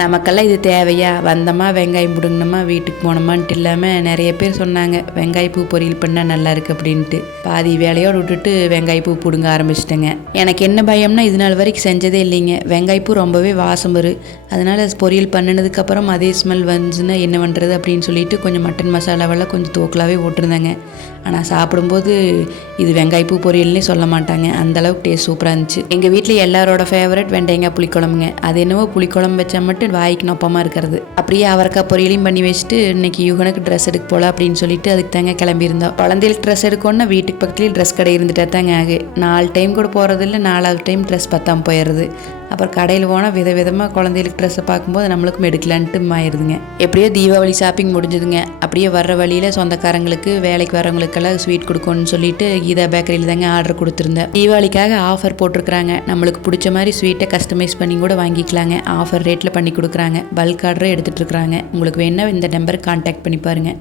நமக்கெல்லாம் இது தேவையா, வந்தோமா வெங்காயம் பிடுங்கணுமா வீட்டுக்கு போனோமான்ட்டு இல்லாமல் நிறைய பேர் சொன்னாங்க வெங்காயப்பூ பொரியல் பண்ணால் நல்லா இருக்குது அப்படின்ட்டு. பாதி வேலையோடு விட்டுட்டு வெங்காயப்பூ பிடுங்க ஆரம்பிச்சிட்டேங்க. எனக்கு என்ன பயம்னா இது நாள் வரைக்கும் செஞ்சதே இல்லைங்க. வெங்காயப்பூ ரொம்பவே வாசம் வரும். அதனால் பொரியல் பண்ணினதுக்கப்புறம் அதே ஸ்மெல் வந்துச்சுன்னா என்ன பண்ணுறது அப்படின்னு சொல்லிட்டு கொஞ்சம் மட்டன் மசாலாவெல்லாம் கொஞ்சம் தூக்கலாகவே போட்டிருந்தாங்க. ஆனால் சாப்பிடும்போது இது வெங்காயப்பூ பொரியல்னே சொல்ல மாட்டாங்க, அந்தளவுக்கு டேஸ்ட் சூப்பராக இருந்துச்சு. எங்கள் வீட்டில் எல்லாரோட ஃபேவரட் வெண்டைக்காய் புளிக்குழம்புங்க. அது என்னவோ புளிக்குழம்பு வச்சா மட்டும் வாய்க்கு நொப்பமாக இருக்கிறது. அப்படியே அவரைக்காய் பொரியலையும் பண்ணி வச்சுட்டு இன்னைக்கு யுகனுக்கு ட்ரெஸ் எடுக்க போகல அப்படின்னு சொல்லிட்டு அதுக்கு தாங்க கிளம்பியிருந்தோம். குழந்தைகளுக்கு ட்ரெஸ் எடுக்கணும்னா வீட்டுக்கு பக்கத்துலேயே ட்ரெஸ் கடை இருந்துட்டா தாங்க ஆகு. 4 டைம் கூட போகிறதில்ல, 4வது டைம் ட்ரெஸ் பத்தாமல் போயிடுறது. அப்புறம் கடையில் போனால் விதவிதமாக குழந்தைகளுக்கு ட்ரெஸ்ஸை பார்க்கும்போது நம்மளுக்கும் எடுக்கலான்ட்டு ஆயிடுதுங்க. எப்படியோ தீபாவளி ஷாப்பிங் முடிஞ்சுதுங்க. அப்படியே வர்ற வழியில் சொந்தக்காரங்களுக்கு வேலைக்கு வரவங்களுக்கெல்லாம் ஸ்வீட் கொடுக்கணும்னு சொல்லிட்டு கீதா பேக்கரியில் தாங்க ஆர்டர் கொடுத்துருந்தேன். தீபாவளிக்காக ஆஃபர் போட்டிருக்கிறாங்க. நம்மளுக்கு பிடிச்ச மாதிரி ஸ்வீட்டை கஸ்டமைஸ் பண்ணி கூட வாங்கிக்கலாங்க. ஆஃபர் ரேட்டில் பண்ணி கொடுக்குறாங்க. பல்க் ஆர்டரை எடுத்துகிட்டு இருக்கிறாங்க. உங்களுக்கு வேணா இந்த நம்பருக்கு கான்டாக்ட் பண்ணி பாருங்கள்.